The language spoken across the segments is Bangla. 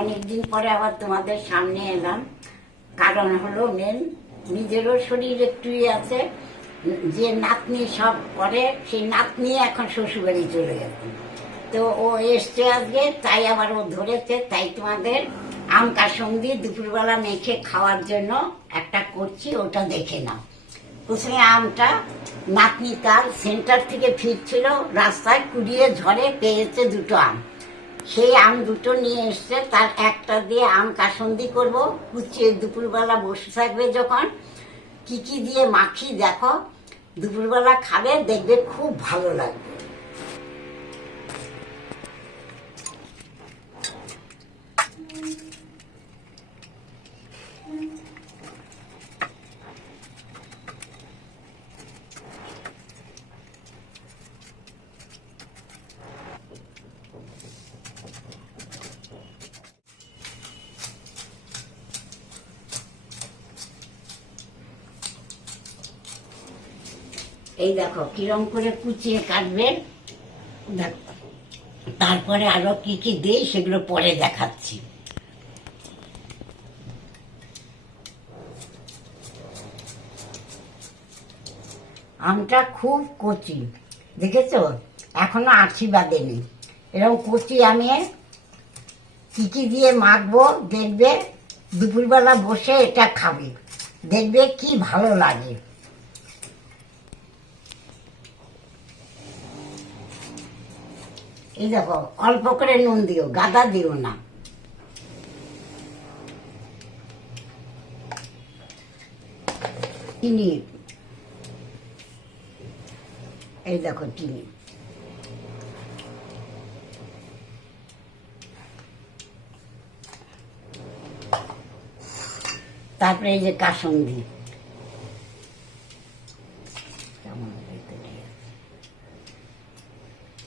অনেকদিন পরে আবার তোমাদের সামনে এলাম। কারণ হলো মেন নিজেরও শরীর একটুই আছে, যে নাতনি সব করে সেই নাতনি এখন শ্বশুরবাড়ি চলে গেছে, তো ও এসছে আজকে, তাই আবার ও ধরেছে। তাই তোমাদের আম কাসুন্দি দুপুরবেলা মেখে খাওয়ার জন্য একটা করছি, ওটা দেখে নাও। প্রথমে আমটা নাতনি কাল সেন্টার থেকে ফিরছিল, রাস্তায় কুড়িয়ে ঝড়ে পেয়েছে দুটো আম, সেই আম দুটো নিয়ে এসছে, তার একটা দিয়ে আম কাসুন্দি করবো। কুচিয়ে দুপুরবেলা বসে থাকবে যখন, কি কি দিয়ে মাখি দেখো, দুপুরবেলা খাবে, দেখবে খুব ভালো লাগবে। এই দেখো কিরম করে কুচিয়ে কাটবে, দেখো। তারপরে আরো কি কি দেই সেগুলো পরে দেখাচ্ছি। আমটা খুব কচি, দেখেছো, এখনো আঁঠি বাঁধেনি। এরকম কচি আমে কি কি দিয়ে মাখবো দেখবে, দুপুরবেলা বসে এটা খাবে, দেখবে কি ভালো লাগে। এই দেখো অল্প করে নুন দিও, গাদা দিও না। চিনি, এই দেখো চিনি, তারপরে এই যে কাসুন্দি,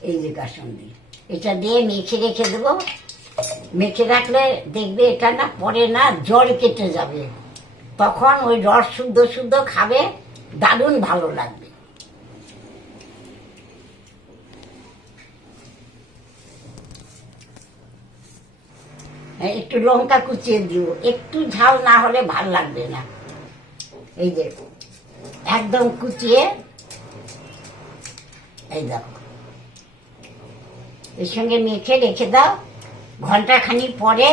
এই যে কাসুন্দি, এটা দিয়ে মেখে রেখে দেবো। মেখে রাখলে দেখবে এটা না পরে না জল কেটে যাবে, তখন ওই রস শুদ্ধ শুদ্ধ খাবে, দারুণ ভালো লাগবে। একটু লঙ্কা কুচিয়ে দিও, একটু ঝাল না হলে ভাল লাগবে না। এই যে একদম কুচিয়ে, এই দেখো এর সঙ্গে মেখে রেখে দাও। ঘন্টাখানিক পরে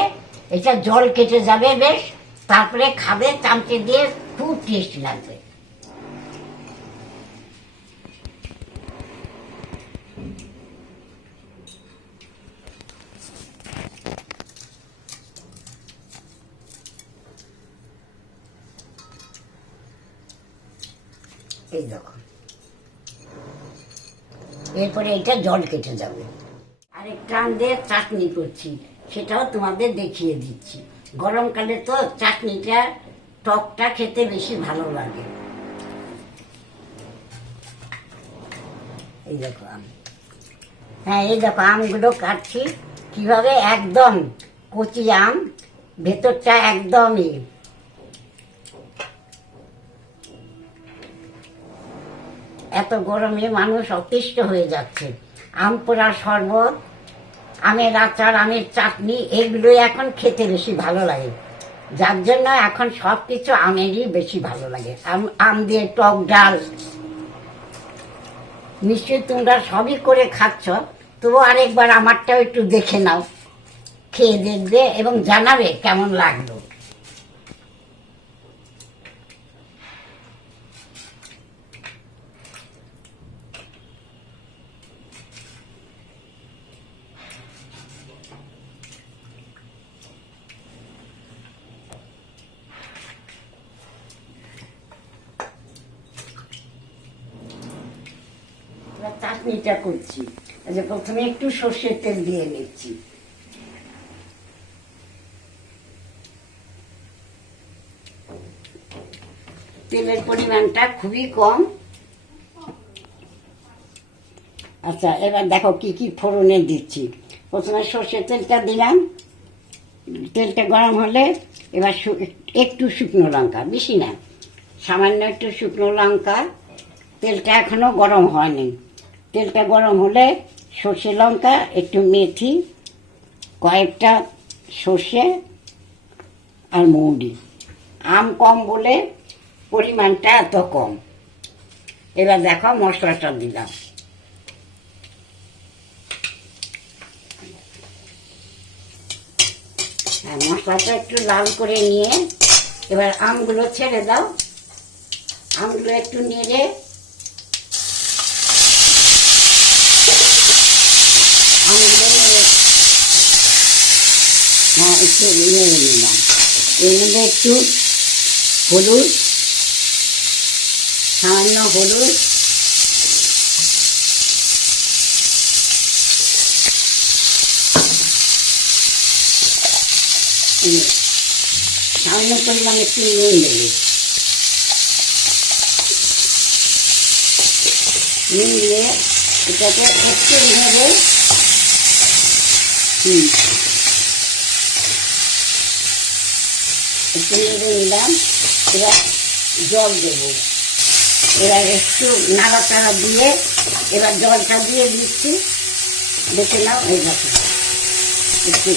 এটা জল কেটে যাবে বেশ, তারপরে খাবে চামচে দিয়ে, খুব টেস্টি লাগবে। এই দেখো এরপরে এটা জল কেটে যাবে। আরেকটা দিয়ে চাটনি করছি, সেটাও তোমাদের দেখিয়ে দিচ্ছি। গরমকালে তো চাটনিটা টকটা খেতে বেশি ভালো লাগে। এই দেখো আম, হ্যাঁ এই দেখো আমগুলো কাটছি কিভাবে, একদম কচি আম, ভেতরটা একদমই। এত গরমে মানুষ অতিষ্ঠ হয়ে যাচ্ছে। আম পোড়া শরবত, আমের আচার, আমের চাটনি, এগুলোই এখন খেতে বেশি ভালো লাগে, যার জন্য এখন সব কিছু আমেরই বেশি ভালো লাগে। আম দিয়ে টক ডাল, নিশ্চয়ই তোমরা সবই করে খাচ্ছ, তবু আরেকবার আমারটাও একটু দেখে নাও, খেয়ে দেখবে এবং জানাবে কেমন লাগলো। চাটনিটা করছি, প্রথমে একটু সর্ষের তেল দিয়ে নিচ্ছি। তেলের পরিমাণটা খুবই কম। আচ্ছা এবার দেখো কি কি ফোড়নে দিচ্ছি। প্রথমে সর্ষের তেলটা দিলাম, তেলটা গরম হলে এবার একটু শুকনো লঙ্কা, বেশি না, সামান্য একটু শুকনো লঙ্কা। তেলটা এখনো গরম হয়নি, তেলটা গরম হলে সর্ষে লঙ্কা, একটু মেথি, কয়েকটা সর্ষে আর মৌরি। আম কম বলে পরিমাণটা এত কম। এবার দেখো মশলাটা দিলাম। মশলাটা একটু লাল করে নিয়ে এবার আমগুলো ছেড়ে দাও। আমগুলো একটু নেড়ে একটু নেড়ে নিলাম। এর মধ্যে একটু হলুদ, সামান্য হলুদ, সামান্য পরিমাণ একটু নুন দেবে। নুন দিয়ে এটাকে একটু নেড়ে একটু নেড়ে নিলাম। এবার জল দেব। এবার একটু নাড়াচাড়া দিয়ে এবার জলটা দিয়ে দিচ্ছি। দেখে নাও, এই দেখো একটু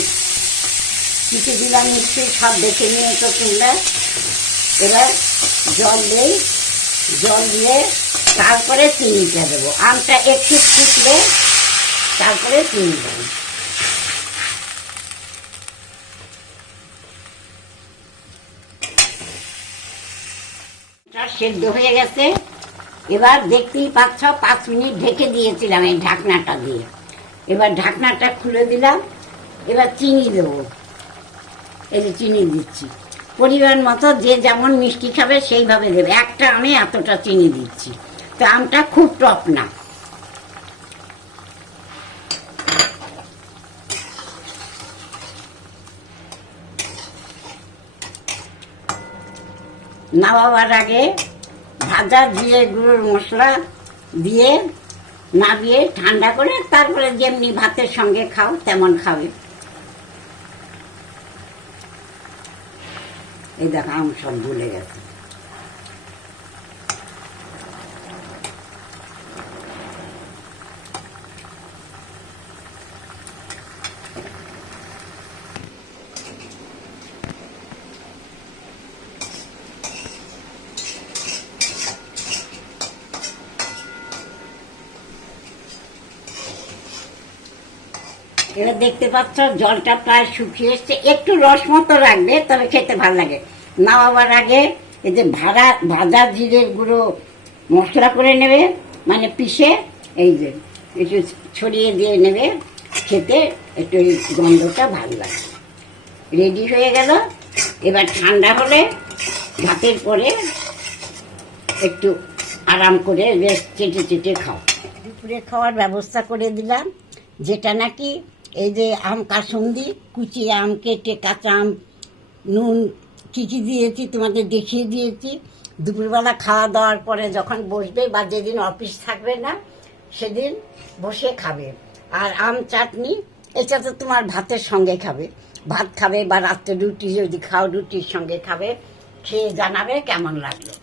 কিছু দিলাম, মিষ্টি সব দেখে নিয়েছো তোমরা। এবার জল দেই, জল দিয়ে তারপরে চিনিটা দেবো। আমটা একটু ফুটলে তারপরে চিনি দেবো। সেদ্ধ হয়ে গেছে। এবার দেখতেই পাচ্ছ 5 মিনিট ঢেকে দিয়েছিলাম এই ঢাকনাটা দিয়ে। এবার ঢাকনাটা খুলে দিলাম। এবার চিনি দেবো। এই যে চিনি দিচ্ছি পরিমাণ মতো, যে যেমন মিষ্টি খাবে সেইভাবে দেবে। একটা আমি এতটা চিনি দিচ্ছি। তো আমটা খুব টক না। নামাবার আগে ভাজা জিরে গুঁড়োর মশলা দিয়ে নামিয়ে ঠান্ডা করে তারপরে যেমনি ভাতের সঙ্গে খাও তেমন খাবে। এই দেখো আম সব ভুলে গেছে। এবার দেখতে পাচ্ছ জলটা প্রায় শুকিয়ে এসছে। একটু রস মতো রাখবে, তবে খেতে ভালো লাগে। নামাবার আগে এই যে ভাজা জিরের গুঁড়ো মশলা করে নেবে, মানে পিষে এই যে একটু ছড়িয়ে দিয়ে নেবে। খেতে একটু এই গন্ধটা ভালো লাগে। রেডি হয়ে গেল। এবার ঠান্ডা হলে ভাতের পরে একটু আরাম করে বেশ চেটে চেটে খাও। দুপুরে খাওয়ার ব্যবস্থা করে দিলাম, যেটা নাকি এই যে আম কাসুন্দি, কুচি আম কেটে, কাঁচা আম, নুন কী কী দিয়েছি তোমাদের দেখিয়ে দিয়েছি। দুপুরবেলা খাওয়া দাওয়ার পরে যখন বসবে বা যেদিন অফিস থাকবে না সেদিন বসে খাবে। আর আম চাটনি, এটা তো তোমার ভাতের সঙ্গে খাবে। ভাত খাবে বা রাত্রে রুটি যদি খাও রুটির সঙ্গে খাবে। খেয়ে জানাবে কেমন লাগলো।